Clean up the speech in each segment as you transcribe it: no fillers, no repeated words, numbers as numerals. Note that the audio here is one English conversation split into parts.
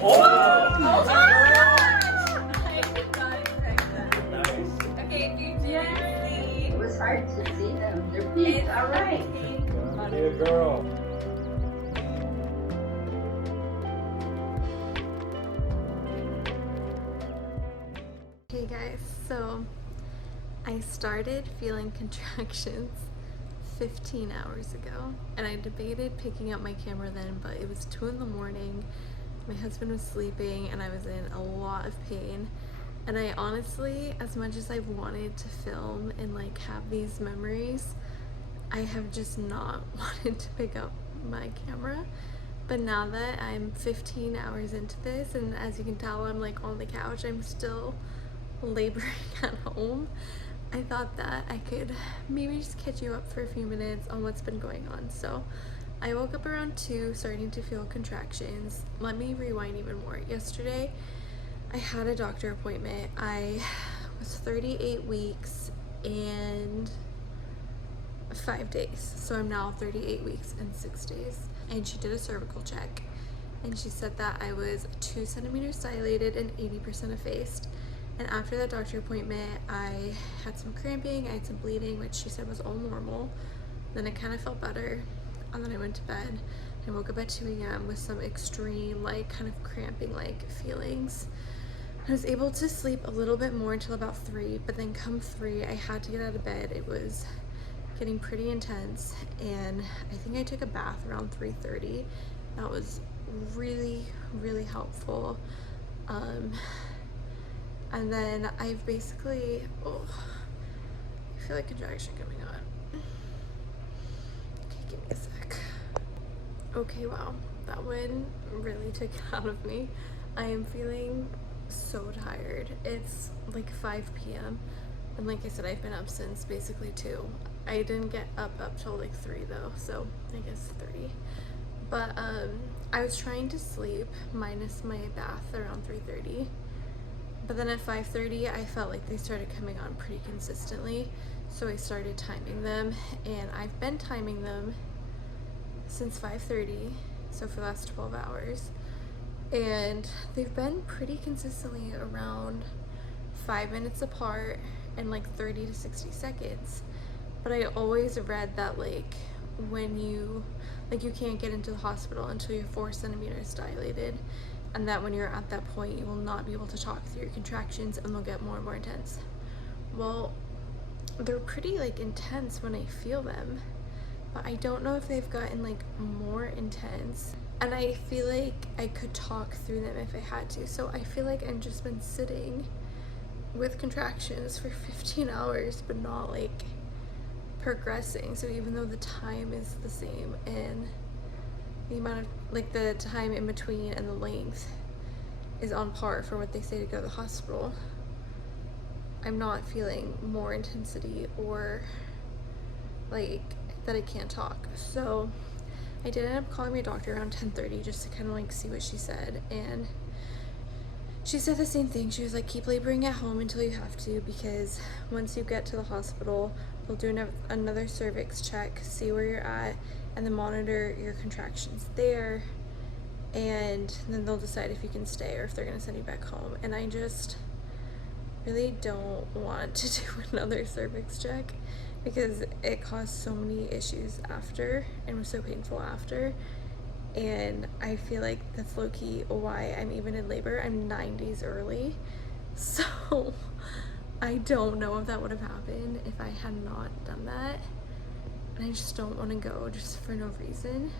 Oh! Oh my Nice. I did not expect that. Nice. Okay, if you didn't see, It was hard to see them. They're big. it's All right. Good girl. Hey guys, so I started feeling contractions 15 hours ago, and I debated picking up my camera then, but it was 2 in the morning. My husband was sleeping and I was in a lot of pain, and I honestly, as much as I've wanted to film and like have these memories, I have just not wanted to pick up my camera. But now that I'm 15 hours into this, and as you can tell, I'm like on the couch, I'm still laboring at home, I thought that I could maybe just catch you up for a few minutes on what's been going on. So I woke up around 2 starting to feel contractions. Let me rewind even more. Yesterday I had a doctor appointment. I was 38 weeks and 5 days, so I'm now 38 weeks and 6 days, and she did a cervical check and she said that I was 2 centimeters dilated and 80% effaced. And after that doctor appointment, I had some cramping, I had some bleeding, which she said was all normal. Then I kind of felt better, and then I went to bed. I woke up at 2 a.m. with some extreme, like, kind of cramping, like, feelings. I was able to sleep a little bit more until about 3, but then come 3, I had to get out of bed. It was getting pretty intense, and I think I took a bath around 3:30. That was really, really helpful. And then I've basically, I feel like contraction coming on. Okay, give me a sec. Okay, wow, that one really took it out of me. I am feeling so tired. It's like 5 p.m. and like I said, I've been up since basically 2. I didn't get up till like 3 though, so I guess 3. But I was trying to sleep minus my bath around 3:30. But then at 5:30, I felt like they started coming on pretty consistently. So I started timing them, and I've been timing them since 5:30, so for the last 12 hours. And they've been pretty consistently around 5 minutes apart and like 30 to 60 seconds. But I always read that like when you can't get into the hospital until you're 4 centimeters dilated, and that when you're at that point you will not be able to talk through your contractions and they'll get more and more intense. Well, they're pretty like intense when I feel them, but I don't know if they've gotten like more intense, and I feel like I could talk through them if I had to. So I feel like I've just been sitting with contractions for 15 hours but not like progressing. So even though the time is the same and the amount of like the time in between and the length is on par for what they say to go to the hospital, I'm not feeling more intensity or like that I can't talk. So I did end up calling my doctor around 10:30 just to kind of like see what she said, and she said the same thing. She was like, keep laboring at home until you have to, because once you get to the hospital, they'll do another cervix check, see where you're at, and then monitor your contractions there, and then they'll decide if you can stay or if they're going to send you back home. And I just really don't want to do another cervix check because it caused so many issues after and was so painful after. And I feel like that's low-key why I'm even in labor. I'm 9 days early, so I don't know if that would have happened if I had not done that, and I just don't want to go just for no reason.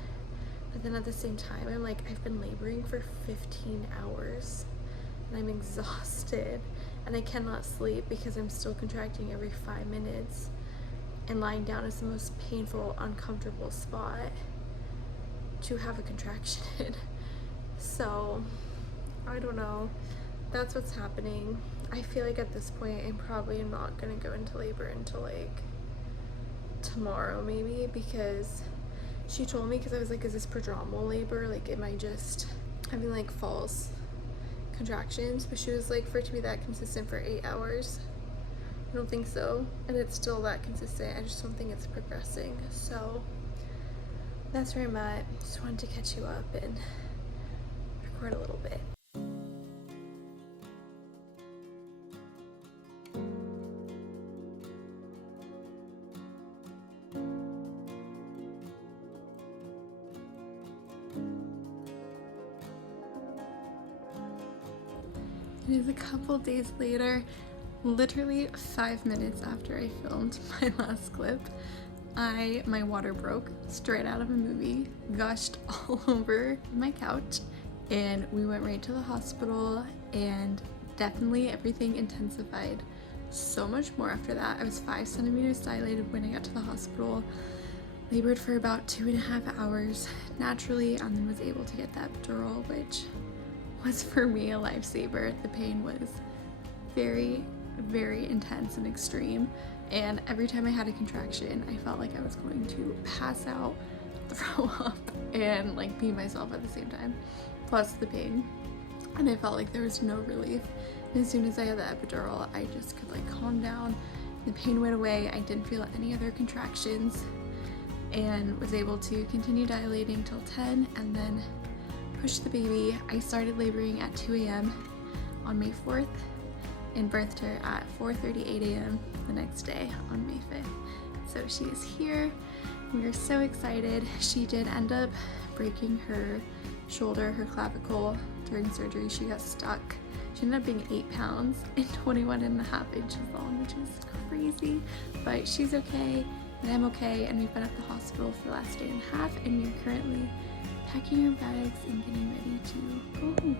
But then at the same time, I'm like, I've been laboring for 15 hours and I'm exhausted and I cannot sleep because I'm still contracting every 5 minutes, and lying down is the most painful, uncomfortable spot to have a contraction in. So I don't know, that's what's happening. I feel like at this point I'm probably not gonna go into labor until like tomorrow maybe, because she told me, because I was like, is this prodromal labor, like am I just having like false contractions? But she was like, for it to be that consistent for 8 hours, I don't think so, and it's still that consistent. I just don't think it's progressing. So that's where I'm at. Just wanted to catch you up and record a little bit. It is a couple days later, literally 5 minutes after I filmed my last clip. My water broke straight out of a movie, gushed all over my couch, and we went right to the hospital, and definitely everything intensified so much more after that. I was 5 centimeters dilated when I got to the hospital, labored for about 2.5 hours naturally, and then was able to get that epidural, which was for me a lifesaver. The pain was very, very intense and extreme, and every time I had a contraction I felt like I was going to pass out, throw up, and like pee myself at the same time, plus the pain, and I felt like there was no relief. And as soon as I had the epidural, I just could like calm down. The pain went away. I didn't feel any other contractions and was able to continue dilating till 10 and then push the baby. I started laboring at 2 a.m. on May 4th and birthed her at 4:38 a.m. the next day on May 5th. So she is here. We are so excited. She did end up breaking her shoulder, her clavicle during surgery. She got stuck. She ended up being 8 pounds and 21.5 inches long, which is crazy, but she's okay and I'm okay, and we've been at the hospital for the last day and a half, and we're currently packing our bags and getting ready to go home.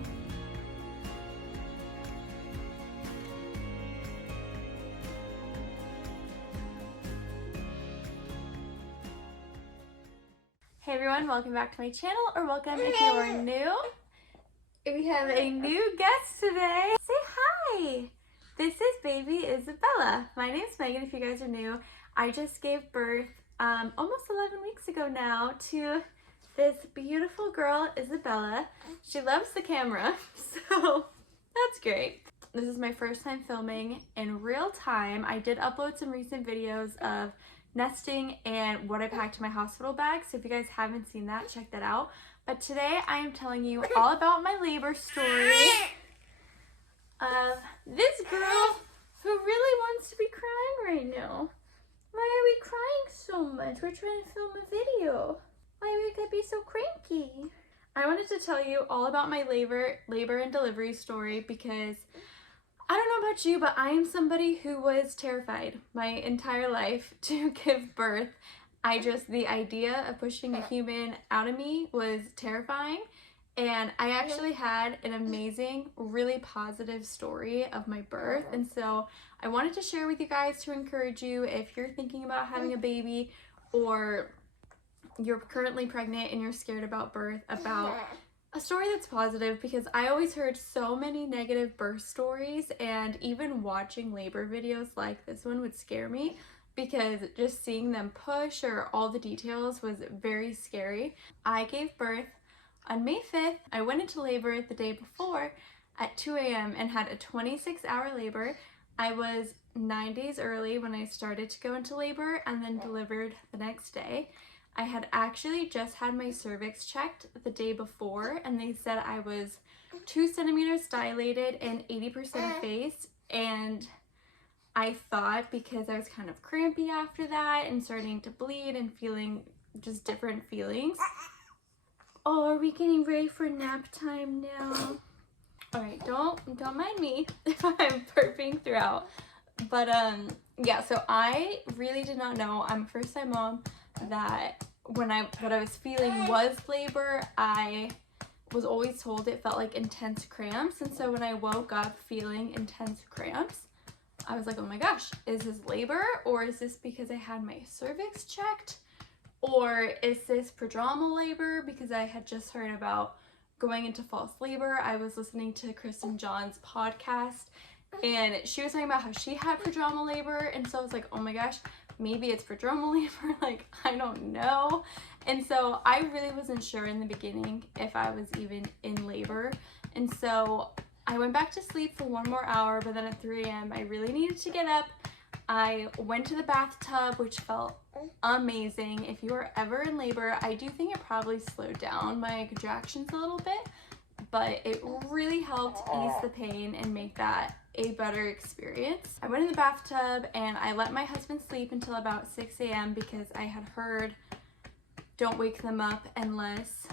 Hey everyone, welcome back to my channel, or welcome if you are new. We have a new guest today. Say hi! This is baby Isabella. My name's Megan if you guys are new. I just gave birth almost 11 weeks ago now to this beautiful girl, Isabella. She loves the camera, so that's great. This is my first time filming in real time. I did upload some recent videos of nesting and what I packed in my hospital bag, so if you guys haven't seen that, check that out. But today I am telling you all about my labor story of this girl who really wants to be crying right now. Why are we crying so much? We're trying to film a video. Why are we gonna be so cranky? I wanted to tell you all about my labor and delivery story because I don't know about you, but I am somebody who was terrified my entire life to give birth. The idea of pushing a human out of me was terrifying, and I actually had an amazing, really positive story of my birth, and so I wanted to share with you guys to encourage you if you're thinking about having a baby, or you're currently pregnant and you're scared about birth, about a story that's positive, because I always heard so many negative birth stories, and even watching labor videos like this one would scare me because just seeing them push or all the details was very scary. I gave birth on May 5th. I went into labor the day before at 2 a.m. and had a 26-hour labor. I was 9 days early when I started to go into labor and then delivered the next day. I had actually just had my cervix checked the day before, and they said I was 2 centimeters dilated and 80% effaced, and I thought, because I was kind of crampy after that and starting to bleed and feeling just different feelings. Oh, are we getting ready for nap time now? All right, don't mind me if I'm burping throughout. But yeah, so I really did not know. I'm a first-time mom that what I was feeling was labor. I was always told it felt like intense cramps, and so when I woke up feeling intense cramps, I was like, oh my gosh, is this labor, or is this because I had my cervix checked, or is this prodromal labor because I had just heard about going into false labor. I was listening to Kristen John's podcast, and she was talking about how she had prodromal labor, and so I was like, oh my gosh, maybe it's prodromal labor, like, I don't know. And so I really wasn't sure in the beginning if I was even in labor, and so I went back to sleep for 1 more hour, but then at 3 a.m. I really needed to get up. I went to the bathtub, which felt amazing. If you are ever in labor, I do think it probably slowed down my contractions a little bit, but it really helped ease the pain and make that a better experience. I went in the bathtub and I let my husband sleep until about 6 a.m. because I had heard don't wake them up unless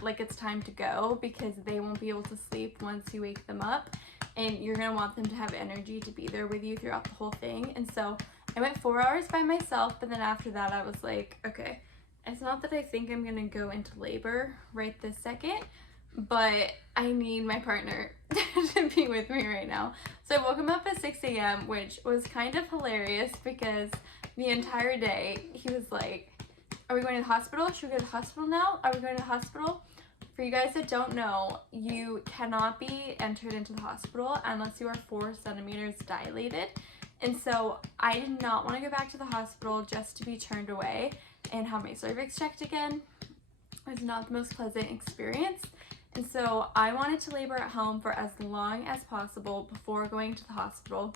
like it's time to go, because they won't be able to sleep once you wake them up, and you're gonna want them to have energy to be there with you throughout the whole thing. And so I went 4 hours by myself, but then after that I was like, okay, it's not that I think I'm gonna go into labor right this second, but I need my partner to be with me right now. So I woke him up at 6 a.m., which was kind of hilarious because the entire day he was like, are we going to the hospital? Should we go to the hospital now? Are we going to the hospital? For you guys that don't know, you cannot be entered into the hospital unless you are 4 centimeters dilated. And so I did not want to go back to the hospital just to be turned away and have my cervix checked again. It was not the most pleasant experience. And so I wanted to labor at home for as long as possible before going to the hospital.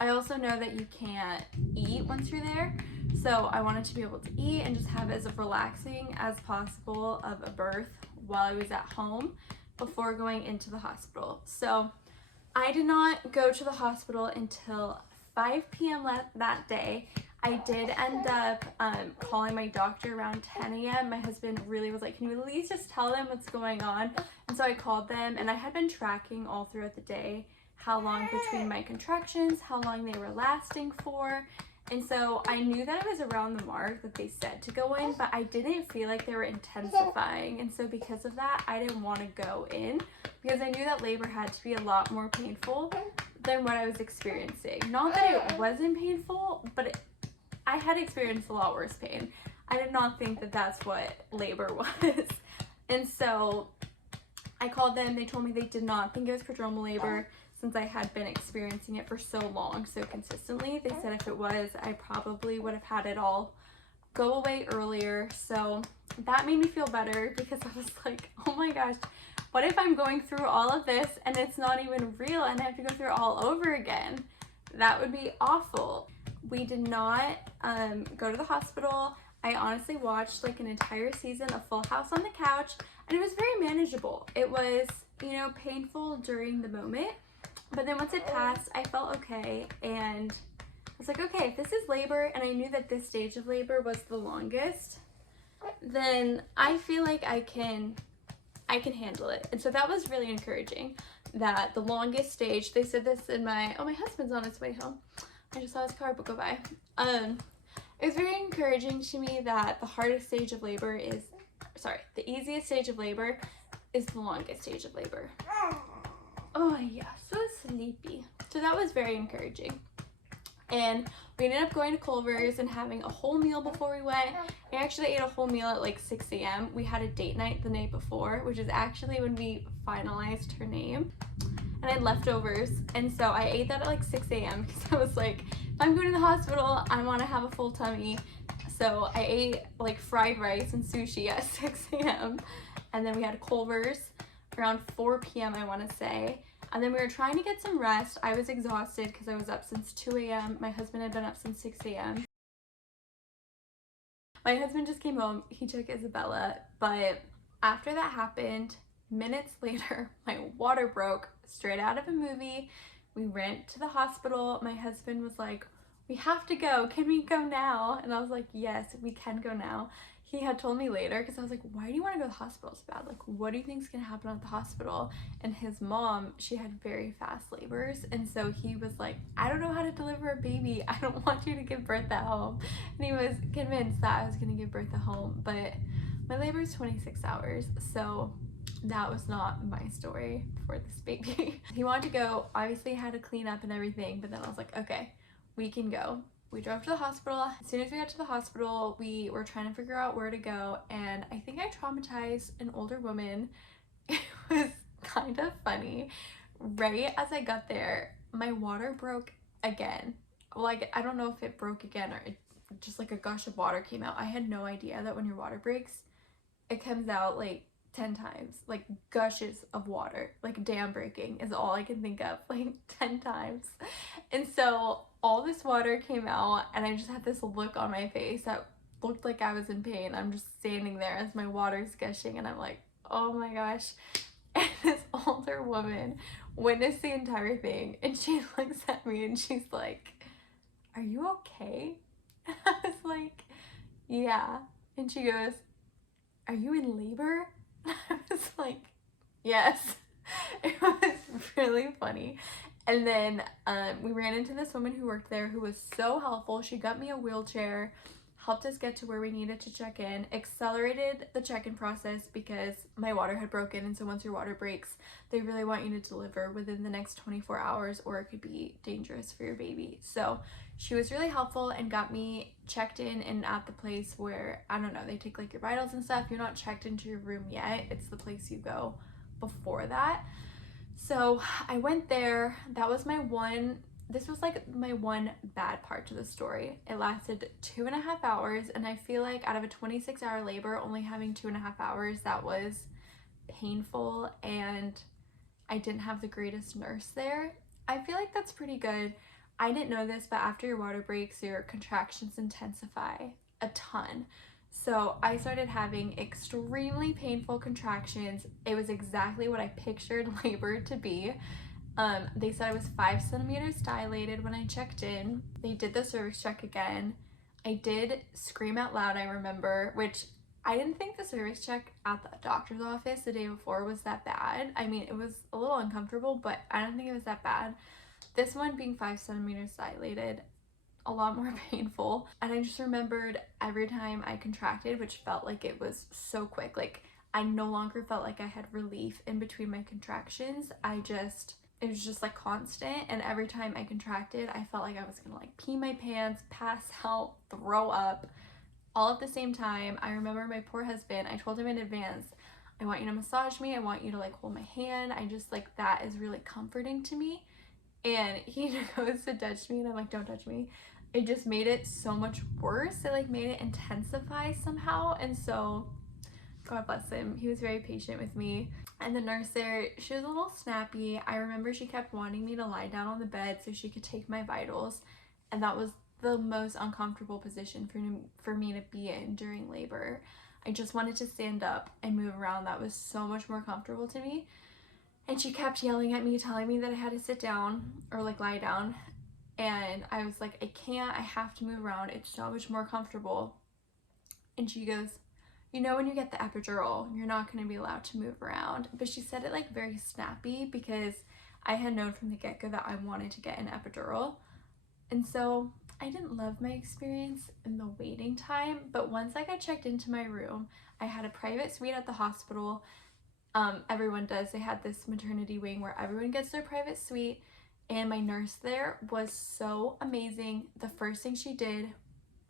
I also know that you can't eat once you're there, so I wanted to be able to eat and just have as relaxing as possible of a birth while I was at home before going into the hospital. So I did not go to the hospital until 5 p.m. that day. I did end up calling my doctor around 10 a.m. My husband really was like, can you at least just tell them what's going on? And so I called them, and I had been tracking all throughout the day how long between my contractions, how long they were lasting for. And so I knew that it was around the mark that they said to go in, but I didn't feel like they were intensifying. And so because of that, I didn't want to go in because I knew that labor had to be a lot more painful than what I was experiencing. Not that it wasn't painful, but I had experienced a lot worse pain. I did not think that that's what labor was. And so I called them. They told me they did not think it was prodromal labor since I had been experiencing it for so long, so consistently. They said if it was, I probably would have had it all go away earlier. So that made me feel better because I was like, oh my gosh, what if I'm going through all of this and it's not even real and I have to go through it all over again? That would be awful. We did not go to the hospital. I honestly watched like an entire season of Full House on the couch, and it was very manageable. It was, you know, painful during the moment, but then once it passed, I felt okay, and I was like, okay, if this is labor, and I knew that this stage of labor was the longest, then I feel like I can handle it. And so that was really encouraging, that the longest stage, they said this in my husband's on his way home. I just saw his car go by. It was very encouraging to me that the hardest stage of labor is, the easiest stage of labor is the longest stage of labor. Oh yeah, so sleepy. So that was very encouraging. And we ended up going to Culver's and having a whole meal before we went. I actually ate a whole meal at like 6 a.m. We had a date night the night before, which is actually when we finalized her name. And I had leftovers, and so I ate that at like 6 a.m. because I was like, if I'm going to the hospital, I want to have a full tummy. So I ate like fried rice and sushi at 6 a.m. And then we had Culver's around 4 p.m. I want to say. And then we were trying to get some rest. I was exhausted because I was up since 2 a.m. My husband had been up since 6 a.m. My husband just came home. He took Isabella. But after that happened, minutes later, my water broke straight out of a movie. We went to the hospital. My husband was like, we have to go. Can we go now? And I was like, yes, we can go now. He had told me later, because I was like, why do you want to go to the hospital so bad? Like, what do you think is going to happen at the hospital? And his mom, she had very fast labors. And so he was like, I don't know how to deliver a baby. I don't want you to give birth at home. And he was convinced that I was going to give birth at home. But my labor is 26 hours. So that was not my story for this baby. He wanted to go. Obviously, I had to clean up and everything. But then I was like, okay, we can go. We drove to the hospital. As soon as we got to the hospital, we were trying to figure out where to go, and I think I traumatized an older woman. It was kind of funny. Right as I got there, my water broke again. Like, I don't know if it broke again or it just like a gush of water came out. I had no idea that when your water breaks, it comes out like 10 times, like gushes of water, like dam breaking is all I can think of, like 10 times. And so all this water came out, and I just had this look on my face that looked like I was in pain. I'm just standing there as my water's gushing, and I'm like, oh my gosh. older woman witnessed the entire thing, and she looks at me and she's like, "Are you okay?" And I was like, "Yeah." And she goes, "Are you in labor?" And I was like, "Yes." It was really funny. And then we ran into this woman who worked there who was so helpful. She got me a wheelchair, helped us get to where we needed to check in, accelerated the check-in process because my water had broken. And so once your water breaks, they really want you to deliver within the next 24 hours or it could be dangerous for your baby. So she was really helpful and got me checked in and at the place where, I don't know, they take like your vitals and stuff. You're not checked into your room yet. It's the place you go before that. So I went there. This was like my one bad part to the story. It lasted 2.5 hours, and I feel like out of a 26-hour labor, only having 2.5 hours, that was painful, and I didn't have the greatest nurse there. I feel like that's pretty good. I didn't know this, but after your water breaks, your contractions intensify a ton. So I started having extremely painful contractions. It was exactly what I pictured labor to be. They said I was 5 centimeters dilated when I checked in. They did the cervix check again. I did scream out loud, I remember, which I didn't think the cervix check at the doctor's office the day before was that bad. I mean, it was a little uncomfortable, but I don't think it was that bad. This one being 5 centimeters dilated, a lot more painful. And I just remembered every time I contracted, which felt like it was so quick, like I no longer felt like I had relief in between my contractions. It was just like constant, and every time I contracted, I felt like I was gonna like pee my pants, pass out, throw up, all at the same time. I remember my poor husband, I told him in advance, I want you to massage me, I want you to like hold my hand. I just like, that is really comforting to me. And he goes to touch me and I'm like, don't touch me. It just made it so much worse. It like made it intensify somehow. And so God bless him, he was very patient with me. And the nurse there, she was a little snappy. I remember she kept wanting me to lie down on the bed so she could take my vitals, and that was the most uncomfortable position for me to be in during labor. I just wanted to stand up and move around. That was so much more comfortable to me. And she kept yelling at me, telling me that I had to sit down or like lie down. And I was like, I can't, I have to move around. It's so much more comfortable. And she goes, you know, when you get the epidural, you're not going to be allowed to move around. But she said it like very snappy because I had known from the get-go that I wanted to get an epidural. And so I didn't love my experience in the waiting time. But once I got checked into my room, I had a private suite at the hospital. Everyone does. They had this maternity wing where everyone gets their private suite. And my nurse there was so amazing. The first thing she did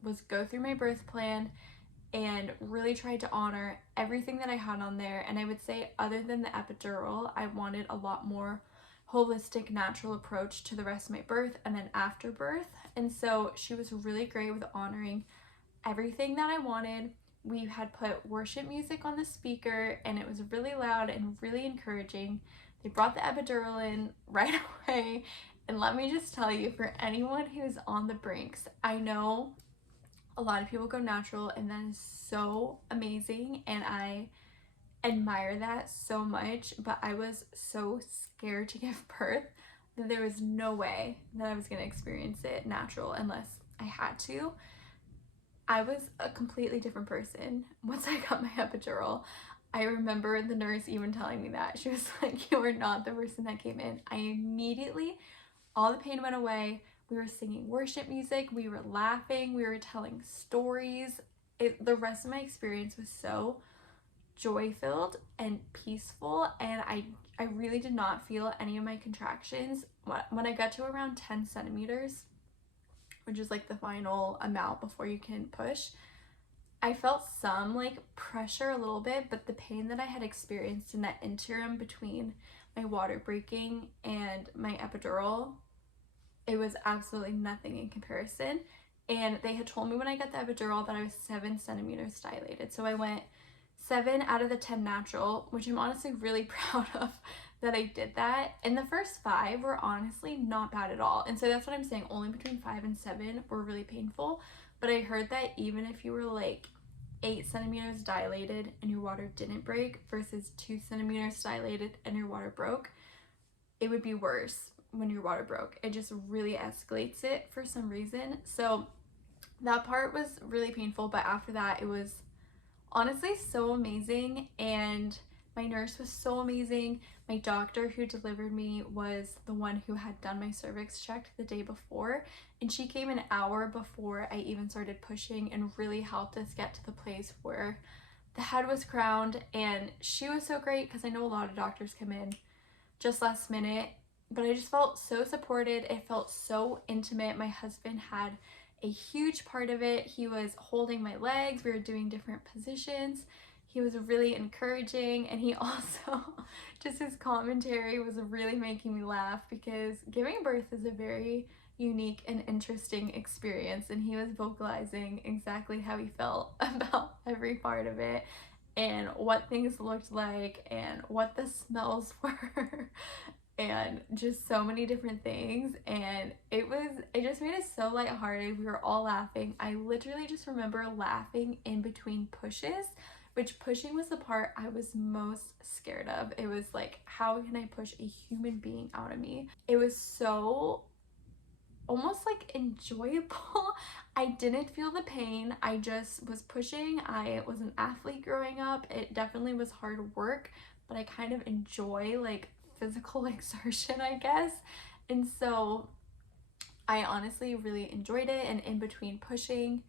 was go through my birth plan and really tried to honor everything that I had on there. And I would say, other than the epidural, I wanted a lot more holistic, natural approach to the rest of my birth and then after birth. And so she was really great with honoring everything that I wanted. We had put worship music on the speaker and it was really loud and really encouraging. They brought the epidural in right away. And let me just tell you, for anyone who's on the brinks, I know a lot of people go natural and that is so amazing and I admire that so much, but I was so scared to give birth that there was no way that I was going to experience it natural unless I had to. I was a completely different person once I got my epidural. I remember the nurse even telling me that. She was like, you are not the person that came in. I immediately, all the pain went away. We were singing worship music, we were laughing, we were telling stories. The rest of my experience was so joy-filled and peaceful, and I really did not feel any of my contractions. When I got to around 10 centimeters, which is like the final amount before you can push, I felt some like pressure a little bit, but the pain that I had experienced in that interim between my water breaking and my epidural, it was absolutely nothing in comparison. And they had told me when I got the epidural that I was 7 centimeters dilated. So I went 7 out of the 10 natural, which I'm honestly really proud of that I did that. And the first 5 were honestly not bad at all. And so that's what I'm saying, only between 5 and 7 were really painful. But I heard that even if you were like 8 centimeters dilated and your water didn't break versus 2 centimeters dilated and your water broke, it would be worse when your water broke. It just really escalates it for some reason. So that part was really painful, but after that it was honestly so amazing, and my nurse was so amazing. My doctor who delivered me was the one who had done my cervix check the day before, and she came an hour before I even started pushing and really helped us get to the place where the head was crowned. And she was so great because I know a lot of doctors come in just last minute, but I just felt so supported. It felt so intimate. My husband had a huge part of it. He was holding my legs. We were doing different positions. He was really encouraging, and he also, just his commentary was really making me laugh because giving birth is a very unique and interesting experience, and he was vocalizing exactly how he felt about every part of it and what things looked like and what the smells were and just so many different things. And it just made it so lighthearted. We were all laughing. I literally just remember laughing in between pushes, which pushing was the part I was most scared of. It was like, how can I push a human being out of me? It was so almost like enjoyable. I didn't feel the pain. I just was pushing. I was an athlete growing up. It definitely was hard work, but I kind of enjoy like physical exertion, I guess. And so I honestly really enjoyed it. And in between pushing,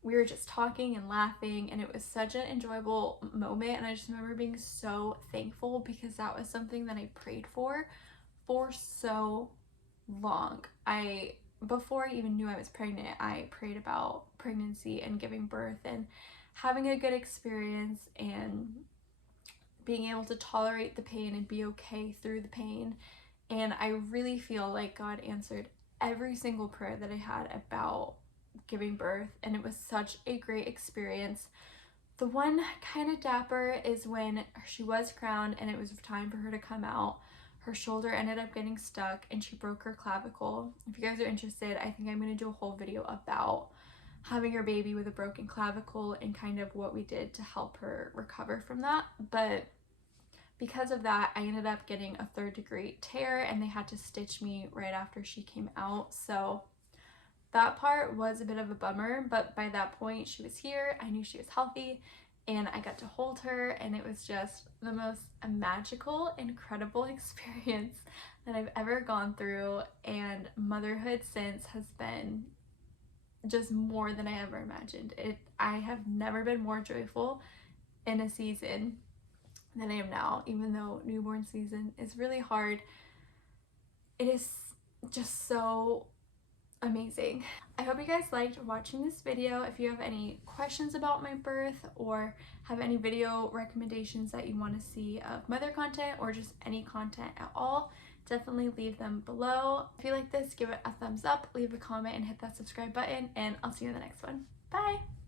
we were just talking and laughing, and it was such an enjoyable moment. And I just remember being so thankful because that was something that I prayed for so long. Before I even knew I was pregnant, I prayed about pregnancy and giving birth and having a good experience and being able to tolerate the pain and be okay through the pain. And I really feel like God answered every single prayer that I had about giving birth, and it was such a great experience. The one kind of dapper is when she was crowned and it was time for her to come out. Her shoulder ended up getting stuck and she broke her clavicle. If you guys are interested, I think I'm going to do a whole video about having your baby with a broken clavicle and kind of what we did to help her recover from that. But because of that, I ended up getting a 3rd-degree tear and they had to stitch me right after she came out. So that part was a bit of a bummer, but by that point she was here. I knew she was healthy and I got to hold her, and it was just the most magical, incredible experience that I've ever gone through. And motherhood since has been just more than I ever imagined. I have never been more joyful in a season than I am now. Even though newborn season is really hard, it is just so amazing. I hope you guys liked watching this video. If you have any questions about my birth or have any video recommendations that you want to see of mother content or just any content at all, definitely leave them below. If you like this, give it a thumbs up, leave a comment, and hit that subscribe button, and I'll see you in the next one. Bye!